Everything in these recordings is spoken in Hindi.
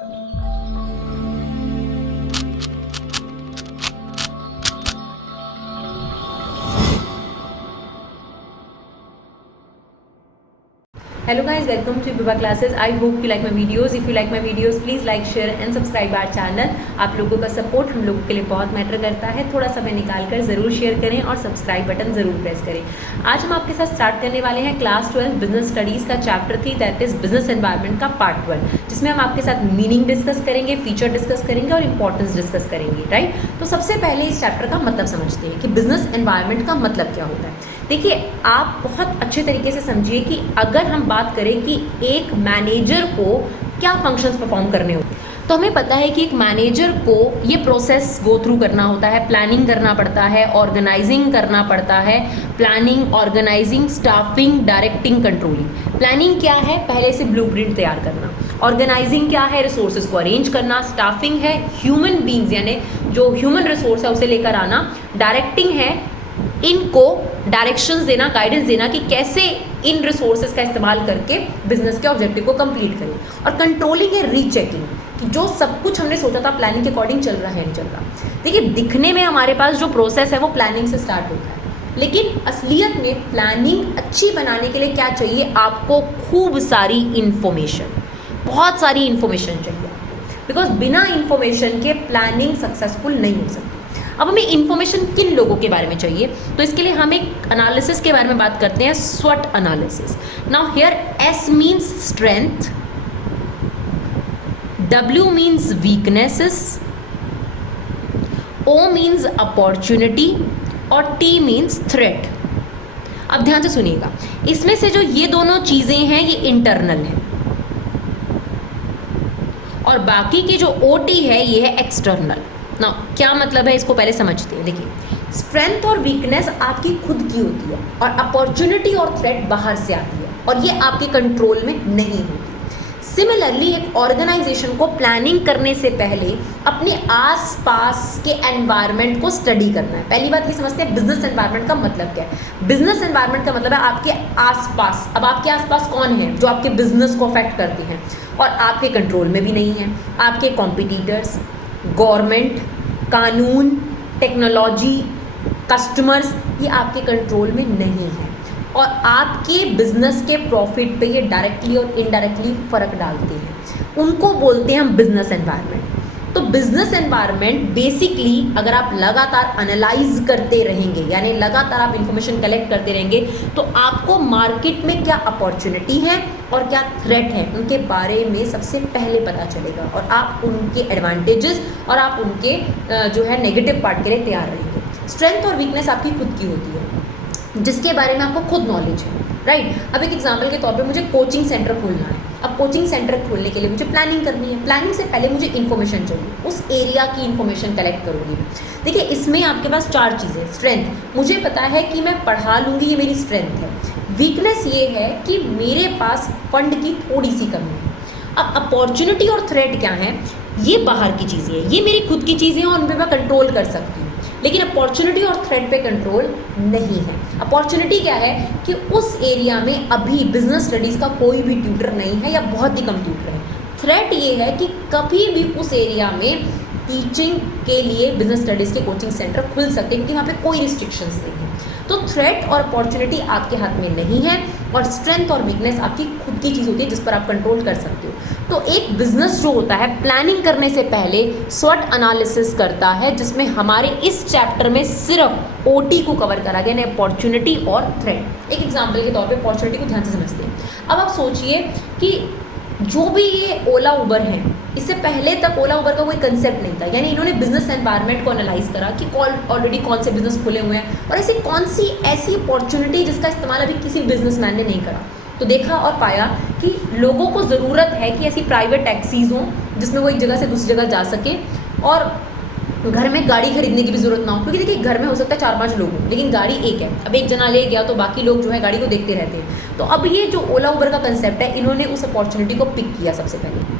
Hello guys, welcome to Vibha classes. I hope you like my videos. If you like my videos, please like, share and subscribe our channel. आप लोगों का सपोर्ट हम लोगों के लिए बहुत मैटर करता है. थोड़ा समय निकाल कर ज़रूर शेयर करें और सब्सक्राइब बटन ज़रूर प्रेस करें. आज हम आपके साथ स्टार्ट करने वाले हैं क्लास 12 बिजनेस स्टडीज़ का chapter 3 that is business environment का पार्ट 1, जिसमें हम आपके साथ मीनिंग डिस्कस करेंगे, फीचर डिस्कस करेंगे और इंपॉर्टेंस डिस्कस करेंगे. राइट, तो सबसे पहले इस चैप्टर का मतलब समझते हैं कि बिजनेस एनवायरनमेंट का मतलब क्या होता है. देखिए, आप बहुत अच्छे तरीके से समझिए कि अगर हम बात करें कि एक मैनेजर को क्या फंक्शंस परफॉर्म करने होते हैं, तो हमें पता है कि एक मैनेजर को ये प्रोसेस गो थ्रू करना होता है. प्लानिंग करना पड़ता है, ऑर्गेनाइजिंग करना पड़ता है. Planning, organising, staffing, directing, controlling. Planning क्या है? पहले से ब्लूप्रिंट तैयार करना. ऑर्गेनाइजिंग क्या है? रिसोर्सेज को अरेंज करना. स्टाफिंग है ह्यूमन बींग्स यानी जो ह्यूमन रिसोर्स है उसे लेकर आना. डायरेक्टिंग है इनको डायरेक्शंस देना, गाइडेंस देना कि कैसे इन रिसोर्सेज का इस्तेमाल करके बिजनेस के ऑब्जेक्टिव को कंप्लीट करें. और कंट्रोलिंग है रीचेकिंग कि जो सब कुछ हमने सोचा था प्लानिंग के अकॉर्डिंग चल रहा है नहीं चल रहा. देखिए, दिखने में हमारे पास जो प्रोसेस है वो प्लानिंग से स्टार्ट होता है, लेकिन असलियत में प्लानिंग अच्छी बनाने के लिए क्या चाहिए? आपको खूब सारी इंफॉर्मेशन, बहुत सारी इंफॉर्मेशन चाहिए, बिकॉज बिना इंफॉर्मेशन के प्लानिंग सक्सेसफुल नहीं हो सकती. अब हमें इंफॉर्मेशन किन लोगों के बारे में चाहिए, तो इसके लिए हम एक एनालिसिस के बारे में बात करते हैं, स्वॉट analysis. Now here S means strength, W means weaknesses, O means opportunity और टी मीन्स थ्रेट. अब ध्यान से सुनिएगा, इसमें से जो ये दोनों चीजें हैं ये इंटरनल है और बाकी की जो ओ टी है ये है एक्सटर्नल. ना क्या मतलब है इसको पहले समझते हैं. देखिए, स्ट्रेंथ और वीकनेस आपकी खुद की होती है और अपॉर्चुनिटी और थ्रेट बाहर से आती है और ये आपके कंट्रोल में नहीं होती. सिमिलरली एक ऑर्गेनाइजेशन को प्लानिंग करने से पहले अपने आसपास के एनवायरनमेंट को स्टडी करना है. पहली बात ये समझते हैं बिजनेस एनवायरनमेंट का मतलब क्या है. बिजनेस एनवायरनमेंट का मतलब है आपके आसपास. अब आपके आसपास कौन है जो आपके बिजनेस को अफेक्ट करते हैं और आपके कंट्रोल में भी नहीं है? आपके कॉम्पिटिटर्स, गवर्नमेंट, कानून, टेक्नोलॉजी, कस्टमर्स, ये आपके कंट्रोल में नहीं है और आपके बिजनेस के प्रॉफिट पे ये डायरेक्टली और इनडायरेक्टली फ़र्क डालते हैं. उनको बोलते हैं हम बिजनेस एनवायरनमेंट. तो बिजनेस एनवायरनमेंट बेसिकली अगर आप लगातार एनालाइज करते रहेंगे, यानी लगातार आप इंफॉर्मेशन कलेक्ट करते रहेंगे, तो आपको मार्केट में क्या अपॉर्चुनिटी है और क्या थ्रेट है उनके बारे में सबसे पहले पता चलेगा और आप उनके एडवांटेजेस और आप उनके जो है नेगेटिव पार्ट के लिए तैयार रहेंगे. स्ट्रेंथ और वीकनेस आपकी खुद की होती है जिसके बारे में आपको खुद नॉलेज है. राइट, अब एक एग्जाम्पल के तौर पे मुझे कोचिंग सेंटर खोलना है. अब कोचिंग सेंटर खोलने के लिए मुझे प्लानिंग करनी है. प्लानिंग से पहले मुझे इन्फॉर्मेशन चाहिए, उस एरिया की इन्फॉर्मेशन कलेक्ट करूँगी. देखिए, इसमें आपके पास 4 चीज़ें. स्ट्रेंथ, मुझे पता है कि मैं पढ़ा लूँगी, ये मेरी स्ट्रेंथ है. वीकनेस ये है कि मेरे पास फंड की थोड़ी सी कमी है. अब अपॉर्चुनिटी और थ्रेट क्या है? ये बाहर की चीज़ें हैं, ये मेरी खुद की चीज़ें हैं और उन पर मैं कंट्रोल कर सकती हूँ. लेकिन अपॉर्चुनिटी और थ्रेट पे कंट्रोल नहीं है. अपॉर्चुनिटी क्या है कि उस एरिया में अभी बिजनेस स्टडीज़ का कोई भी ट्यूटर नहीं है या बहुत ही कम ट्यूटर है. थ्रेट ये है कि कभी भी उस एरिया में टीचिंग के लिए बिजनेस स्टडीज़ के कोचिंग सेंटर खुल सकते हैं क्योंकि वहाँ पे कोई रिस्ट्रिक्शंस नहीं है. तो थ्रेट और अपॉर्चुनिटी आपके हाथ में नहीं है और स्ट्रेंथ और वीकनेस आपकी खुद की चीज़ होती है जिस पर आप कंट्रोल कर सकते हो. तो एक बिजनेस जो होता है प्लानिंग करने से पहले स्वॉट एनालिसिस करता है, जिसमें हमारे इस चैप्टर में सिर्फ ओटी को कवर करा गया, यानी अपॉर्चुनिटी और थ्रेट. एक एग्जांपल के तौर पे अपॉर्चुनिटी को ध्यान से समझते हैं. अब आप सोचिए कि जो भी ये ओला उबर है, इससे पहले तक ओला उबर का कोई कंसेप्ट नहीं था. यानी इन्होंने बिजनेस एनवायरनमेंट को एनालाइज करा कि ऑलरेडी कौन से बिजनेस खुले हुए हैं और ऐसी कौन सी ऐसी अपॉर्चुनिटी जिसका इस्तेमाल अभी किसी बिजनेसमैन ने नहीं करा. तो देखा और पाया कि लोगों को ज़रूरत है कि ऐसी प्राइवेट टैक्सीज़ हों जिसमें वो एक जगह से दूसरी जगह जा सके और घर में गाड़ी खरीदने की भी ज़रूरत ना हो. क्योंकि देखिए, घर में हो सकता है 4-5 लोग हों लेकिन गाड़ी एक है. अब एक जना ले गया तो बाकी लोग जो है गाड़ी को देखते रहते हैं. तो अब ये जो ओला उबर का कंसेप्ट है, इन्होंने उस अपॉर्चुनिटी को पिक किया सबसे पहले.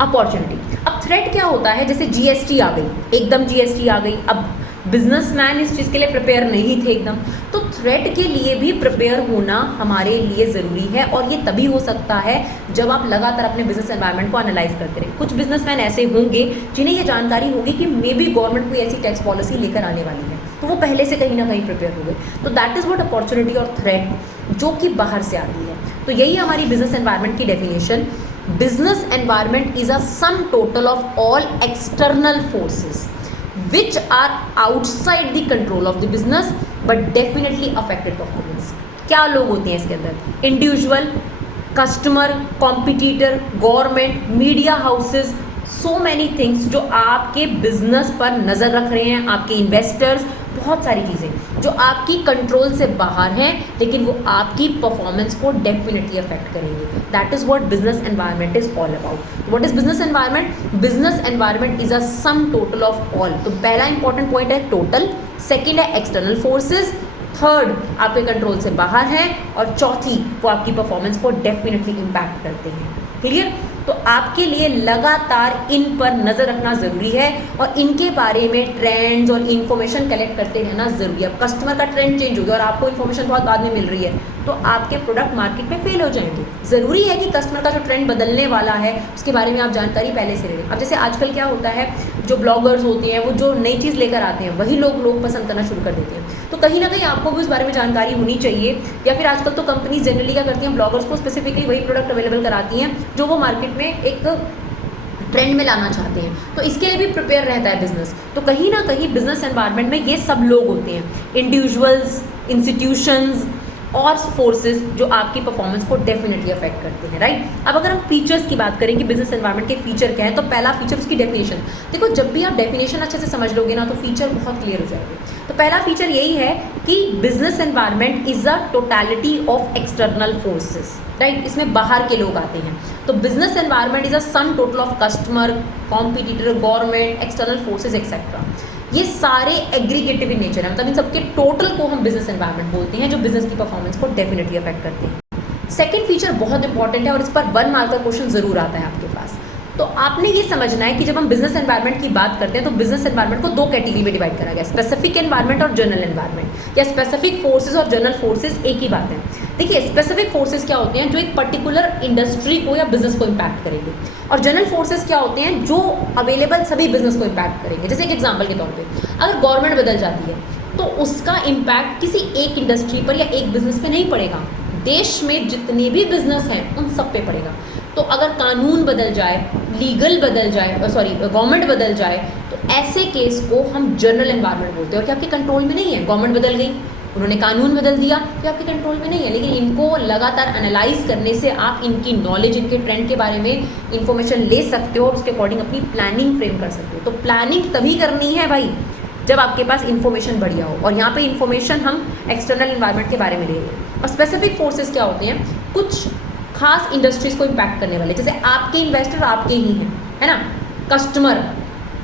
अपॉर्चुनिटी. अब थ्रेट क्या होता है? जैसे जीएसटी आ गई, एकदम जीएसटी आ गई. अब बिजनेसमैन इस चीज़ के लिए प्रिपेयर नहीं थे एकदम. तो थ्रेट के लिए भी प्रिपेयर होना हमारे लिए ज़रूरी है, और ये तभी हो सकता है जब आप लगातार अपने बिजनेस एनवायरनमेंट को एनालाइज करते रहें। कुछ बिजनेसमैन ऐसे होंगे जिन्हें ये जानकारी होगी कि मे बी गवर्नमेंट कोई ऐसी टैक्स पॉलिसी लेकर आने वाली है, तो वो पहले से कहीं ना कहीं प्रिपेयर हो गए। तो दैट इज़ व्हाट अपॉर्चुनिटी और थ्रेट जो कि बाहर से आती है। तो यही हमारी बिजनेस एनवायरनमेंट की definition. Business environment is a sum total of all external forces which are outside the control of the business but definitely affected performance। क्या लोग होते हैं इसके अंदर? Individual, customer, competitor, government, media houses, so many things जो आपके बिजनेस पर नज़र रख रहे हैं, आपके इन्वेस्टर्स, बहुत सारी चीज़ें जो आपकी कंट्रोल से बाहर हैं, लेकिन वो आपकी परफॉर्मेंस को डेफिनेटली अफेक्ट करेंगे। That is what business environment is all about. What is business environment? Business environment is a sum total of all. तो पहला इंपॉर्टेंट पॉइंट है टोटल, सेकेंड है एक्सटर्नल फोर्सेज, थर्ड आपके कंट्रोल से बाहर है, और चौथी वो आपकी परफॉर्मेंस को डेफिनेटली इम्पैक्ट करते हैं। क्लियर? तो आपके लिए लगातार इन पर नज़र रखना ज़रूरी है और इनके बारे में ट्रेंड्स और इन्फॉर्मेशन कलेक्ट करते रहना ज़रूरी है। अब कस्टमर का ट्रेंड चेंज हो गया और आपको इन्फॉर्मेशन बहुत बाद में मिल रही है, तो आपके प्रोडक्ट मार्केट में फेल हो जाएंगे। ज़रूरी है कि कस्टमर का जो ट्रेंड बदलने वाला है उसके बारे में आप जानकारी पहले से लें। अब जैसे आजकल क्या होता है, जो ब्लॉगर्स होते हैं वो जो नई चीज़ लेकर आते हैं वही लोग पसंद करना शुरू कर देते हैं। तो कहीं ना कहीं आपको भी उस बारे में जानकारी होनी चाहिए, या फिर आजकल तो कंपनीज जनरली क्या करती हैं, ब्लॉगर्स को स्पेसिफिकली वही प्रोडक्ट अवेलेबल कराती हैं जो वो मार्केट में एक ट्रेंड में लाना चाहते हैं। तो इसके लिए भी प्रिपेयर रहता है बिजनेस। तो कहीं ना कहीं बिजनेस एनवायरनमेंट में ये सब लोग होते हैं, इंडिविजुअल्स, इंस्टीट्यूशंस और फोर्सेस, जो आपकी परफॉर्मेंस को डेफिनेटली अफेक्ट करते हैं, राइट। अब अगर हम फीचर्स की बात करें कि बिजनेस एनवायरनमेंट के फीचर क्या है, तो पहला फीचर उसकी डेफिनेशन। देखो, जब भी आप डेफिनेशन अच्छे से समझ लोगे ना तो फीचर बहुत क्लियर हो जाएंगे। तो पहला फीचर यही है कि business environment is a totality of external forces, right. इसमें बाहर के लोग आते हैं। तो business environment is a sum total of customer, competitor, government, external forces etcetera. ये सारे एग्रीगेटिव इन नेचर है, मतलब इन सबके टोटल को हम बिजनेस एनवायरनमेंट बोलते हैं, जो बिजनेस की परफॉर्मेंस को डेफिनेटली अफेक्ट करते हैं। सेकंड फीचर बहुत इंपॉर्टेंट है और इस पर 1 मार्क का क्वेश्चन जरूर आता है आपके पास। तो आपने ये समझना है कि जब हम बिजनेस एनवायरनमेंट की बात करते हैं तो बिजनेस एनवायरनमेंट को 2 कैटेगरी में डिवाइड करा गया, स्पेसिफिक एनवायरनमेंट और जनरल एनवायरनमेंट, या स्पेसिफिक फोर्सेस और जनरल फोर्सेस एक ही बात है। देखिए, स्पेसिफिक फोर्सेस क्या होते हैं, जो एक पर्टिकुलर इंडस्ट्री को या बिजनेस को इम्पैक्ट करेंगे, और जनरल फोर्सेस क्या होते हैं, जो अवेलेबल सभी बिजनेस को इम्पैक्ट करेंगे। जैसे एक एग्जाम्पल के तौर पर, अगर गवर्नमेंट बदल जाती है तो उसका इम्पैक्ट किसी एक इंडस्ट्री पर या एक बिजनेस पे नहीं पड़ेगा, देश में जितने भी बिजनेस हैं उन सब पे पड़ेगा। तो अगर कानून बदल जाए, लीगल बदल जाए, गवर्नमेंट बदल जाए, तो ऐसे केस को हम जनरल एनवायरनमेंट बोलते हैं। और क्या आपके कंट्रोल में नहीं है, गवर्नमेंट बदल गई, उन्होंने कानून बदल दिया, तो आपके कंट्रोल में नहीं है, लेकिन इनको लगातार एनालाइज करने से आप इनकी नॉलेज, इनके ट्रेंड के बारे में इंफॉर्मेशन ले सकते हो और उसके अकॉर्डिंग अपनी प्लानिंग फ्रेम कर सकते हो। तो प्लानिंग तभी करनी है भाई जब आपके पास इन्फॉर्मेशन बढ़िया हो, और यहाँ पे इन्फॉर्मेशन हम एक्सटर्नल एनवायरनमेंट के बारे में ले रहे हैं। और स्पेसिफिक फोर्सेस क्या होते हैं, कुछ खास इंडस्ट्रीज को इम्पैक्ट करने वाले, जैसे आपके इन्वेस्टर आपके ही हैं, है ना, कस्टमर,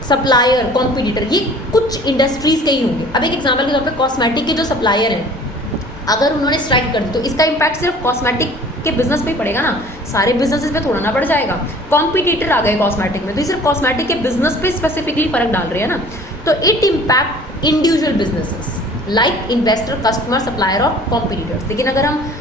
सप्लायर, कॉम्पिटिटर, ये कुछ इंडस्ट्रीज के ही होंगे। अब एक एग्जांपल के तौर पे कॉस्मेटिक के जो सप्लायर हैं, अगर उन्होंने स्ट्राइक कर दी तो इसका इम्पैक्ट सिर्फ कॉस्मेटिक के बिजनेस पे ही पड़ेगा ना, सारे बिजनेसेस पे थोड़ा ना पड़ जाएगा। कॉम्पिटिटर आ गए कॉस्मेटिक में, तो ये सिर्फ कॉस्मेटिक के बिजनेस पे स्पेसिफिकली फर्क डाल रहे हैं ना। तो it impact individual businesses like investor, customer, supplier और कॉम्पिटिटर्स। लेकिन अगर हम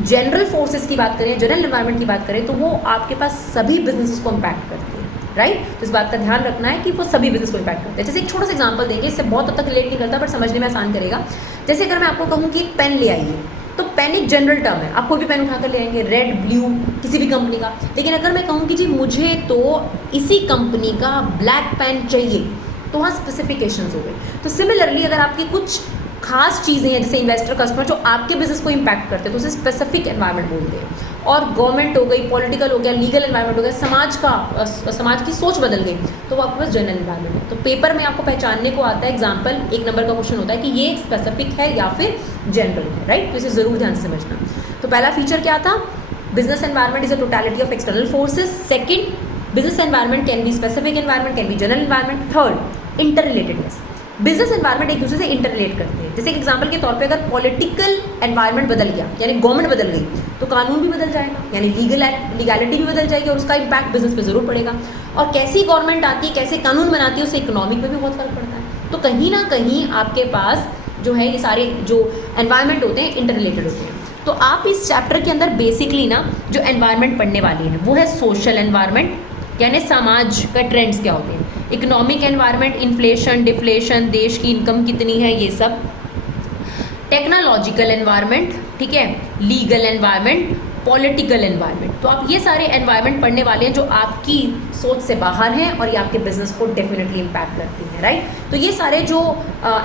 जनरल फोर्सेस की बात करें, जनरल एनवायरनमेंट की बात करें, तो वो आपके पास सभी बिजनेसेस को इम्पैक्ट करती है, राइट। तो इस बात का ध्यान रखना है कि वो सभी बिजनेस को इम्पैक्ट करते हैं। जैसे एक छोटा सा एग्जांपल देंगे, इससे बहुत हद तक रिलेट नहीं करता, बट समझने में आसान करेगा। जैसे अगर मैं आपको कहूँ कि एक पेन ले आइए, तो पेन एक जनरल टर्म है, आप कोई भी पेन उठाकर ले आएंगे, रेड, ब्लू, किसी भी कंपनी का। लेकिन अगर मैं कहूँ कि जी मुझे तो इसी कंपनी का ब्लैक पेन चाहिए, तो वहाँ स्पेसिफिकेशंस हो गए। तो सिमिलरली अगर आपकी कुछ खास चीज़ें हैं, जैसे इन्वेस्टर, कस्टमर, जो आपके बिजनेस को इम्पैक्ट करते हैं, तो उसे स्पेसिफिक एनवायरनमेंट बोलते हैं। और गवर्नमेंट हो गई, पॉलिटिकल हो गया, लीगल एनवायरनमेंट हो गया, समाज की सोच बदल गई, तो वो आपके पास जनरल एनवायरनमेंट है। तो पेपर में आपको पहचानने को आता है, एग्जाम्पल 1 नंबर का क्वेश्चन होता है कि ये स्पेसिफिक है या फिर जनरल है, राइट। तो इसे ज़रूर ध्यान से समझना। तो पहला फीचर क्या था, business environment is a totality of external forces. Second, business environment can be specific environment, can be general environment. Third, inter relatedness, business environment एक दूसरे से इंटर रिलेट करते हैं। जैसे एक एग्जांपल के तौर पे अगर पॉलिटिकल एनवायरनमेंट बदल गया, यानी गवर्नमेंट बदल गई, तो कानून भी बदल जाएगा, यानी लीगैलिटी भी बदल जाएगी और उसका इम्पैक्ट बिजनेस पे ज़रूर पड़ेगा। और कैसी गवर्नमेंट आती है, कैसे कानून बनाती है, उससे इकोनॉमिक में भी बहुत फर्क पड़ता है। तो कहीं ना कहीं आपके पास जो है ये सारे जो एनवायरनमेंट होते हैं इंटर रिलेटेड होते हैं। तो आप इस चैप्टर के अंदर बेसिकली ना जो एनवायरनमेंट पढ़ने वाली है वो है सोशल एनवायरनमेंट, यानी समाज का ट्रेंड्स क्या होते हैं, इकोनॉमिक एनवायरनमेंट, इन्फ्लेशन डिफ्लेशन, देश की इनकम कितनी है, ये सब, टेक्नोलॉजिकल एनवायरनमेंट, ठीक है, लीगल एनवायरनमेंट, पॉलिटिकल एनवायरनमेंट। तो आप ये सारे एनवायरनमेंट पढ़ने वाले हैं जो आपकी सोच से बाहर हैं और ये आपके बिजनेस को डेफिनेटली इम्पैक्ट करती हैं, राइट। तो ये सारे जो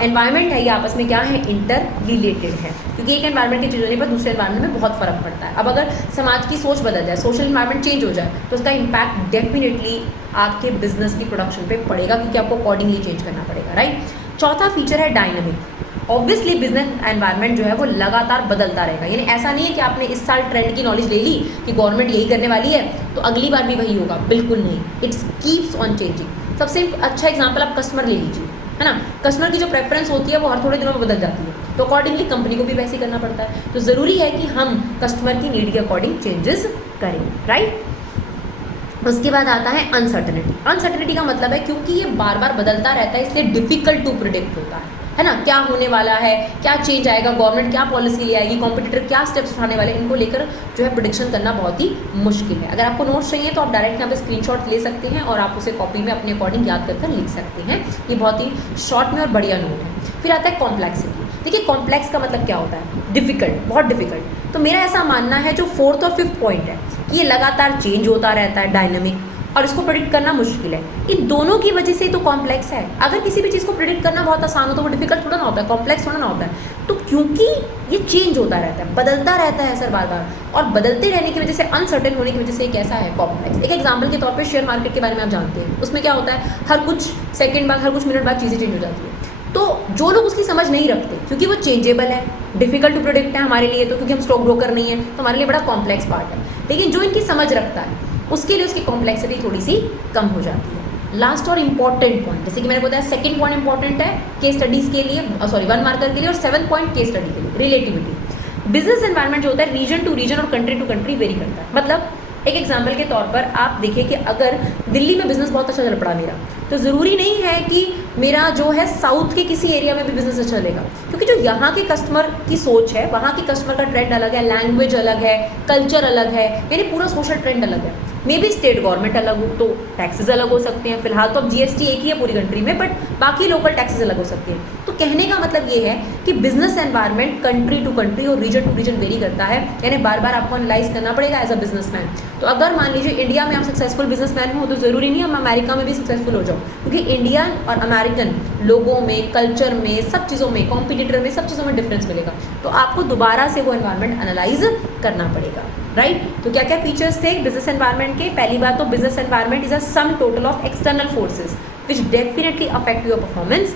एनवायरनमेंट है ये आपस में क्या है, इंटर रिलेटेड है, क्योंकि एक एनवायरनमेंट के चेंज होने पर दूसरे एनवायरनमेंट में बहुत फर्क पड़ता है। अब अगर समाज की सोच बदल जाए, सोशल एनवायरनमेंट चेंज हो जाए, तो उसका इम्पैक्ट डेफिनेटली आपके बिजनेस की प्रोडक्शन पे पड़ेगा, क्योंकि आपको अकॉर्डिंगली चेंज करना पड़ेगा, राइट। चौथा फीचर है डायनामिक। ऑब्वियसली बिजनेस एनवायरनमेंट जो है वो लगातार बदलता रहेगा, यानी ऐसा नहीं है कि आपने इस साल ट्रेंड की नॉलेज ले ली कि गवर्नमेंट यही करने वाली है तो अगली बार भी वही होगा, बिल्कुल नहीं, इट्स कीप्स ऑन चेंजिंग। सबसे अच्छा एग्जांपल आप कस्टमर ले लीजिए, है ना। कस्टमर की जो प्रेफरेंस होती है वो हर थोड़े दिनों में बदल जाती है, तो अकॉर्डिंगली कंपनी को भी वैसे ही करना पड़ता है। तो ज़रूरी है कि हम कस्टमर की नीड के अकॉर्डिंग चेंजेस करें, राइट। उसके बाद आता है अनसर्टेनिटी। अनसर्टेनिटी का मतलब है क्योंकि ये बार बार बदलता रहता है इसलिए डिफिकल्ट टू प्रिडिक्ट होता है ना। क्या होने वाला है, क्या चेंज आएगा, गवर्नमेंट क्या पॉलिसी ले आएगी, कॉम्पिटिटर क्या स्टेप्स उठाने वाले, इनको लेकर जो है प्रिडिक्शन करना बहुत ही मुश्किल है। अगर आपको नोट्स चाहिए तो आप डायरेक्ट यहाँ पे स्क्रीनशॉट ले सकते हैं और आप उसे कॉपी में अपने अकॉर्डिंग याद कर लिख सकते हैं। ये बहुत ही शॉर्ट में और बढ़िया नोट है। फिर आता है कॉम्प्लेक्सिटी। देखिए कॉम्प्लेक्स का मतलब क्या होता है, डिफिकल्ट, बहुत डिफिकल्ट। तो मेरा ऐसा मानना है जो फोर्थ और फिफ्थ पॉइंट है कि ये लगातार चेंज होता रहता है, डायनामिक, और इसको प्रेडिक्ट करना मुश्किल है। इन दोनों की वजह से ही तो कॉम्प्लेक्स है। अगर किसी भी चीज़ को प्रेडिक्ट करना बहुत आसान हो तो वो डिफिकल्ट थोड़ा ना होता है, कॉम्प्लेक्स थोड़ा ना होता है। तो क्योंकि ये चेंज होता रहता है, बदलता रहता है सर बार बार, और बदलते रहने की वजह से, अनसर्टेन होने की वजह से एक ऐसा है कॉम्प्लेक्स। एक एग्जाम्पल के तौर पर शेयर मार्केट के बारे में आप जानते हैं, उसमें क्या होता है, हर कुछ सेकंड बाद, हर कुछ मिनट बाद चीज़ें चेंज हो जाती है। तो जो लोग उसकी समझ नहीं रखते क्योंकि वो चेंजेबल है, डिफिकल्ट टू प्रोडिक्ट है हमारे लिए, तो क्योंकि हम स्टॉक ब्रोकर नहीं है तो हमारे लिए बड़ा कॉम्प्लेक्स पार्ट है। लेकिन जो इनकी समझ रखता है उसके लिए उसकी कॉम्प्लेक्सिटी थोड़ी सी कम हो जाती है। लास्ट और इंपॉर्टेंट पॉइंट, जैसे कि मैंने बताया सेकंड पॉइंट इंपॉर्टेंट है केस स्टडीज़ के लिए, 1 मार्कर के लिए, और 7 पॉइंट केस स्टडी के लिए, रिलेटिविटी। बिजनेस एनवायरनमेंट जो होता है रीजन टू रीजन और कंट्री टू कंट्री वेरी करता है। मतलब एक एग्जाम्पल के तौर पर आप देखिए कि अगर दिल्ली में बिजनेस बहुत अच्छा चल पड़ा मेरा, तो ज़रूरी नहीं है कि मेरा जो है साउथ के किसी एरिया में भी बिजनेस अच्छा चलेगा, क्योंकि जो यहाँ के कस्टमर की सोच है, वहाँ के कस्टमर का ट्रेंड अलग है, लैंग्वेज अलग है, कल्चर अलग है, यानी पूरा सोशल ट्रेंड अलग है। मे बी स्टेट गवर्नमेंट अलग हो तो टैक्सेस अलग हो सकते हैं। फिलहाल तो अब जीएसटी एक ही है पूरी कंट्री में, बट बाकी लोकल टैक्सेस अलग हो सकते हैं। तो कहने का मतलब ये है कि business environment country to country और रीजन टू रीजन वेरी करता है, यानी बार बार आपको एनालाइज करना पड़ेगा एज अ बिजनेसमैन। तो अगर मान लीजिए इंडिया में आप सक्सेसफुल बिजनेसमैन हो तो ज़रूरी नहीं हम अमेरिका में भी सक्सेसफुल हो जाओ, क्योंकि इंडियन और अमेरिकन लोगों में, कल्चर में, सब चीज़ों में, कॉम्पिटिटर में, सब चीज़ों में डिफरेंस मिलेगा। तो आपको दोबारा से वो एनवायरनमेंट एनालाइज करना पड़ेगा, राइट। तो क्या क्या फीचर्स थे बिजनेस एनवायरनमेंट के? पहली बात तो business environment is a sum total of external forces which definitely affect your performance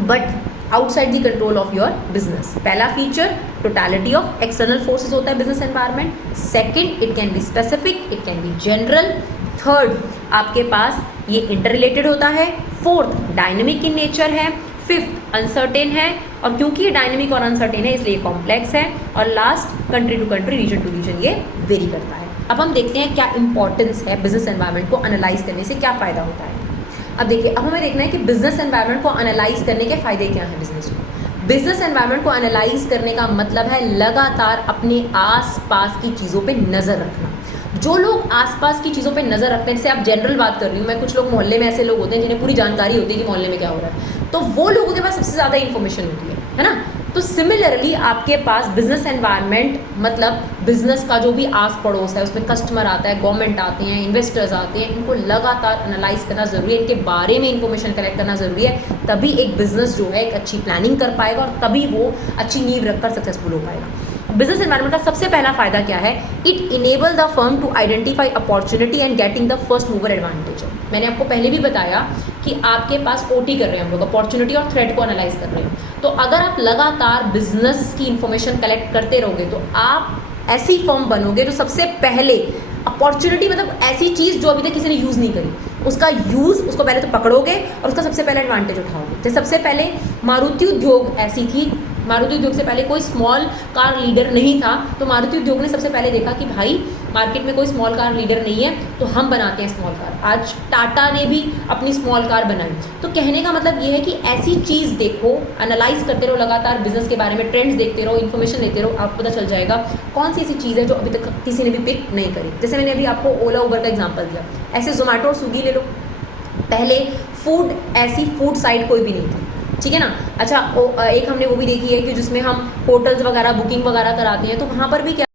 but outside the control of your business. पहला feature totality of external forces होता है business environment. Second, it can be specific, it can be general. Third, आपके पास ये इंटर रिलेटेड होता है। फोर्थ, डायनेमिक इन नेचर है। फिफ्थ, अनसर्टेन है, और क्योंकि ये डायनेमिक और अनसर्टेन है इसलिए कॉम्प्लेक्स है। और last, country to country, region to region ये वेरी करता है। अब हम देखते हैं क्या इंपॉर्टेंस है बिजनेस एनवायरनमेंट को एनालाइज करने से, क्या फ़ायदा होता है। अब देखिए, अब हमें देखना है कि बिजनेस एनवायरनमेंट को एनालाइज करने के फ़ायदे क्या हैं बिजनेस को। बिजनेस एनवायरनमेंट को एनालाइज करने का मतलब है लगातार अपने आसपास की चीज़ों पे नज़र रखना। जो लोग आसपास की चीज़ों पे नज़र रखते हैं, जैसे आप जनरल बात कर रही हूँ मैं, कुछ लोग मोहल्ले में ऐसे लोग होते हैं जिन्हें पूरी जानकारी होती है कि मोहल्ले में क्या हो रहा है, तो वो लोगों के पास सबसे ज़्यादा इन्फॉर्मेशन होती है ना। तो सिमिलरली आपके पास बिजनेस एनवायरनमेंट मतलब बिजनेस का जो भी आस पड़ोस है, उसमें कस्टमर आता है, गवर्नमेंट आते हैं, इन्वेस्टर्स आते हैं, इनको लगातार एनालाइज करना ज़रूरी है, इनके बारे में इंफॉर्मेशन कलेक्ट करना ज़रूरी है। तभी एक बिजनेस जो है एक अच्छी प्लानिंग कर पाएगा और तभी वो अच्छी नींव रखकर सक्सेसफुल हो पाएगा। बिजनेस एनवायरनमेंट का सबसे पहला फायदा क्या है? It enable the firm to identify opportunity and getting the first mover advantage. मैंने आपको पहले भी बताया कि आपके पास ओटी कर रहे हैं हम लोग, अपॉर्चुनिटी और थ्रेट को एनालाइज कर रहे हैं। तो अगर आप लगातार बिजनेस की इंफॉर्मेशन कलेक्ट करते रहोगे तो आप ऐसी फर्म बनोगे जो सबसे पहले अपॉर्चुनिटी, मतलब ऐसी चीज़ जो अभी तक किसी ने यूज़ नहीं करी, उसका यूज़, उसको पहले तो पकड़ोगे और उसका सबसे पहले एडवांटेज उठाओगे। जैसे सबसे पहले मारुति उद्योग ऐसी थी मारुति उद्योग से पहले कोई स्मॉल कार लीडर नहीं था, तो मारुति उद्योग ने सबसे पहले देखा कि भाई मार्केट में कोई स्मॉल कार लीडर नहीं है, तो हम बनाते हैं स्मॉल कार। आज टाटा ने भी अपनी स्मॉल कार बनाई। तो कहने का मतलब ये है कि ऐसी चीज़ देखो, एनालाइज करते रहो लगातार बिजनेस के बारे में, ट्रेंड्स देखते रहो, इन्फॉर्मेशन लेते रहो, आपको पता चल जाएगा कौन सी ऐसी चीज़ है जो अभी तक किसी ने भी पिक नहीं करी। जैसे मैंने अभी आपको ओला उबर का एग्जाम्पल दिया, ऐसे जोमेटो और स्विगी ले लो। पहले ऐसी फूड साइट कोई भी नहीं थी, ठीक है ना। अच्छा, एक हमने वो भी देखी है कि जिसमें हम होटल्स वगैरह बुकिंग वगैरह कराते हैं, तो वहाँ पर भी क्या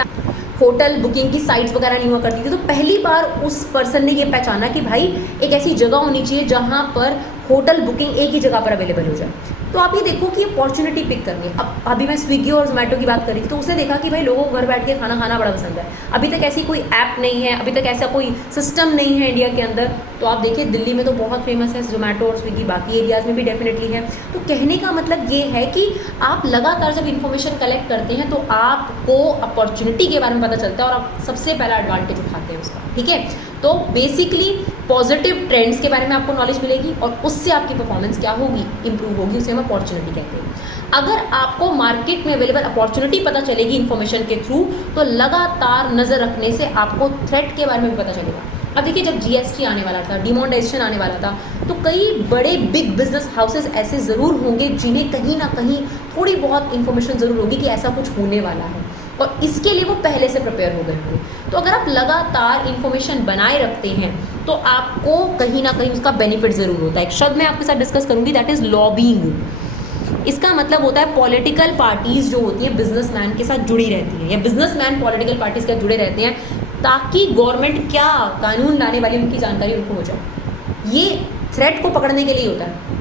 होटल बुकिंग की साइट्स वगैरह नहीं हुआ करती थी। तो पहली बार उस पर्सन ने ये पहचाना कि भाई एक ऐसी जगह होनी चाहिए जहाँ पर होटल बुकिंग एक ही जगह पर अवेलेबल हो जाए। तो आप ये देखो कि अपॉर्चुनिटी पिक करनी है। अब अभी मैं स्विगी और जोमेटो की बात करी थी, तो उसने देखा कि भाई लोगों को घर बैठ के खाना खाना बड़ा पसंद है। अभी तक ऐसी कोई ऐप नहीं है, अभी तक ऐसा कोई सिस्टम नहीं है इंडिया के अंदर। तो आप देखिए दिल्ली में तो बहुत फेमस है जोमेटो और स्विगी, बाकी एरियाज़ में भी डेफिनेटली है। तो कहने का मतलब ये है कि आप लगातार जब इन्फॉर्मेशन कलेक्ट करते हैं तो आपको अपॉर्चुनिटी के बारे में पता चलता है और आप सबसे पहला एडवांटेज उठाते हैं उसका, ठीक है। तो बेसिकली पॉजिटिव ट्रेंड्स के बारे में आपको नॉलेज मिलेगी और उससे आपकी परफॉर्मेंस क्या होगी, इंप्रूव होगी। उसे हम अपॉर्चुनिटी कहते हैं। अगर आपको मार्केट में अवेलेबल अपॉर्चुनिटी पता चलेगी इन्फॉर्मेशन के थ्रू, तो लगातार नज़र रखने से आपको थ्रेट के बारे में भी पता चलेगा। अब देखिए, जब जीएसटी आने वाला था, डिमोनेटाइजेशन आने वाला था, तो कई बड़े बिग बिजनेस हाउसेस ऐसे ज़रूर होंगे जिन्हें कहीं ना कहीं थोड़ी बहुत इन्फॉर्मेशन ज़रूर होगी कि ऐसा कुछ होने वाला है, और इसके लिए वो पहले से प्रिपेयर हो गए होंगे। तो अगर आप लगातार इन्फॉर्मेशन बनाए रखते हैं तो आपको कहीं ना कहीं उसका बेनिफिट ज़रूर होता है। एक शब्द मैं आपके साथ डिस्कस करूंगी, दैट इज़ लॉबिंग। इसका मतलब होता है पॉलिटिकल पार्टीज़ जो होती हैं बिजनेसमैन के साथ जुड़ी रहती हैं, या बिजनेसमैन पॉलिटिकल पार्टीज़ के साथ जुड़े रहते हैं, ताकि गवर्नमेंट क्या कानून लाने वाली उनकी जानकारी उनको हो जाए। ये थ्रेट को पकड़ने के लिए होता है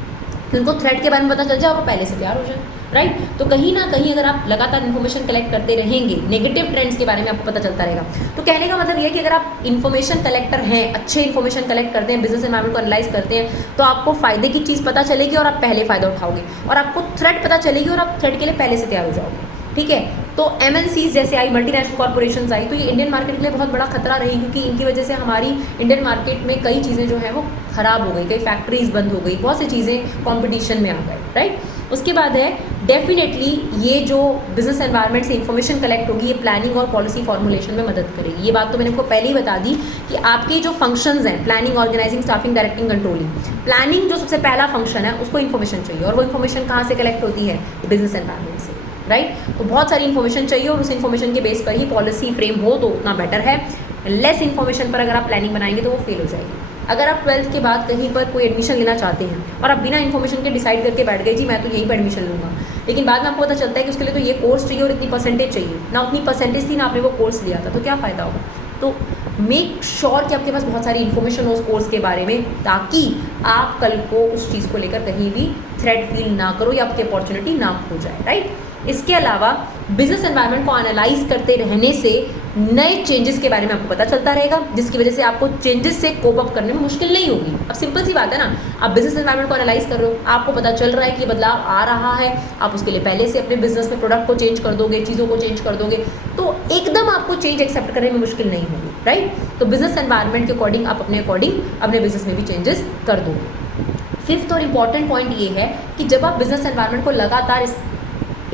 कि उनको थ्रेट के बारे में पता चल जाए और वो पहले से तैयार हो जाए, राइट। तो कहीं ना कहीं अगर आप लगातार इन्फॉर्मेशन कलेक्ट करते रहेंगे, नेगेटिव ट्रेंड्स के बारे में आपको पता चलता रहेगा। तो कहने का मतलब ये है कि अगर आप इन्फॉर्मेशन कलेक्टर हैं, अच्छे इन्फॉर्मेशन कलेक्ट करते हैं, बिजनेस एनवायरनमेंट को एनालाइज करते हैं, तो आपको फायदे की चीज़ पता चलेगी और आप पहले फ़ायदा उठाओगे, और आपको थ्रेट पता चलेगी और आप थ्रेट के लिए पहले से तैयार हो जाओगे, ठीक है। तो MNCs जैसे आई, मल्टीनेशनल कॉर्पोरेशंस आई, तो ये इंडियन मार्केट के लिए बहुत बड़ा खतरा रही, क्योंकि इनकी वजह से हमारी इंडियन मार्केट में कई चीज़ें जो हैं वो ख़राब हो गई, कई फैक्ट्रीज बंद हो गई, बहुत सी चीज़ें कंपटीशन में आ गई, राइट। उसके बाद है डेफिनेटली ये जो बिजनेस एनवायरनमेंट से इन्फॉर्मेशन कलेक्ट होगी, ये प्लानिंग और पॉलिसी फॉर्मुलेशन में मदद करेगी। ये बात तो मैंने आपको पहले ही बता दी कि आपके जो फंक्शंस हैं, planning, organising, staffing, directing, controlling, planning जो सबसे पहला फंक्शन है, उसको इन्फॉर्मेशन चाहिए, और वो इन्फॉर्मेशन कहाँ से कलेक्ट होती है, बिजनेस एनवायरनमेंट से, राइट। तो बहुत सारी इन्फॉर्मेशन चाहिए और उस इन्फॉर्मेशन के बेस पर ही पॉलिसी फ्रेम हो तो उतना बेटर है। लेस इन्फॉर्मेशन पर अगर आप प्लानिंग बनाएंगे तो वो फेल हो जाएगी। अगर आप 12th के बाद कहीं पर कोई एडमिशन लेना चाहते हैं और आप बिना इन्फॉर्मेशन के डिसाइड करके बैठ गए, जी मैं तो यहीं पर एडमिशन लूँगा, लेकिन बाद में आपको पता चलता है कि उसके लिए तो ये कोर्स चाहिए और इतनी परसेंटेज चाहिए, ना उतनी परसेंटेज थी ना आपने वो कोर्स लिया था, तो क्या फ़ायदा होगा। तो मेक श्योर कि आपके पास बहुत सारी इन्फॉर्मेशन हो उस कोर्स के बारे में, ताकि आप कल को उस चीज़ को लेकर कहीं भी थ्रेट फील ना करो या आपकी अपॉर्चुनिटी ना खो जाए, राइट। इसके अलावा बिजनेस एनवायरनमेंट को एनालाइज करते रहने से नए चेंजेस के बारे में आपको पता चलता रहेगा, जिसकी वजह से आपको चेंजेस से कोप अप करने में मुश्किल नहीं होगी। अब सिंपल सी बात है ना, आप बिजनेस एनवायरनमेंट को एनालाइज कर रहे हो, आपको पता चल रहा है कि बदलाव आ रहा है, आप उसके लिए पहले से अपने बिजनेस में प्रोडक्ट को चेंज कर दोगे, चीज़ों को चेंज कर दोगे, तो एकदम आपको चेंज एक्सेप्ट करने में मुश्किल नहीं होगी, राइट। तो बिजनेस एनवायरनमेंट के अकॉर्डिंग आप अपने अकॉर्डिंग अपने बिजनेस में भी चेंजेस कर दोगे। फिफ्थ और इम्पॉर्टेंट पॉइंट ये है कि जब आप बिजनेस एनवायरनमेंट को लगातार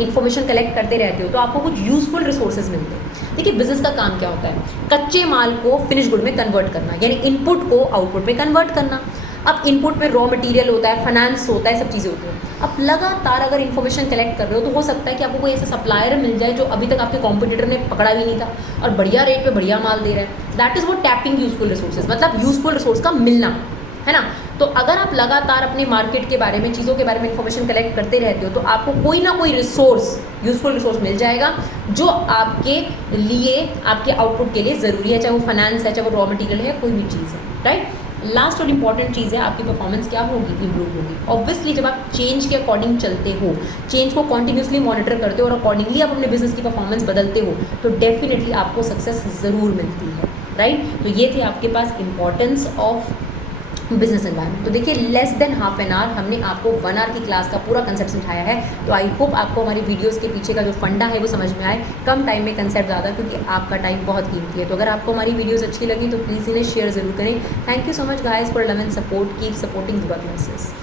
इन्फॉर्मेशन कलेक्ट करते रहते हो तो आपको कुछ यूजफुल रिसोर्सेज मिलते हैं। देखिए, बिजनेस का काम क्या होता है, कच्चे माल को फिनिश गुड में कन्वर्ट करना, यानी इनपुट को आउटपुट में कन्वर्ट करना। अब इनपुट में रॉ मटेरियल होता है, फाइनेंस होता है, सब चीज़ें होती हैं। अब लगातार अगर इन्फॉर्मेशन कलेक्ट कर रहे हो तो हो सकता है कि आपको कोई ऐसा सप्लायर मिल जाए जो अभी तक आपके कॉम्पिटिटर ने पकड़ा भी नहीं था और बढ़िया रेट पे बढ़िया माल दे रहा है। दैट इज़ वो टैपिंग यूजफुल रिसोर्सेज, मतलब यूजफुल रिसोर्स का मिलना, है ना। तो अगर आप लगातार अपने मार्केट के बारे में, चीज़ों के बारे में इन्फॉर्मेशन कलेक्ट करते रहते हो तो आपको कोई ना कोई रिसोर्स, यूजफुल रिसोर्स मिल जाएगा जो आपके लिए, आपके आउटपुट के लिए ज़रूरी है, चाहे वो फाइनेंस है, चाहे वो रॉ मटेरियल है, कोई भी चीज़ है, राइट। लास्ट और इंपॉर्टेंट चीज़ है, आपकी परफॉर्मेंस क्या होगी, इंप्रूव होगी। ऑब्वियसली जब आप चेंज के अकॉर्डिंग चलते हो, चेंज को कॉन्टिन्यूसली मॉनिटर करते हो और अकॉर्डिंगली आप अपने बिजनेस की परफॉर्मेंस बदलते हो, तो डेफिनेटली आपको सक्सेस ज़रूर मिलती है, राइट। तो ये थे आपके पास इंपॉर्टेंस ऑफ बिजनेस एनवायरनमेंट। तो देखिए, less than half an hour हमने आपको 1 आवर की क्लास का पूरा कंसेप्ट समझाया है। तो आई होप आपको हमारी वीडियोस के पीछे का जो फंडा है वो समझ में आए, कम टाइम में कंसेप्ट ज़्यादा, क्योंकि आपका टाइम बहुत कीमती है। तो अगर आपको हमारी वीडियोस अच्छी लगी तो प्लीज़ इन्हें शेयर ज़रूर करें। Thank you so much guys for love and support, keep supporting the businesses.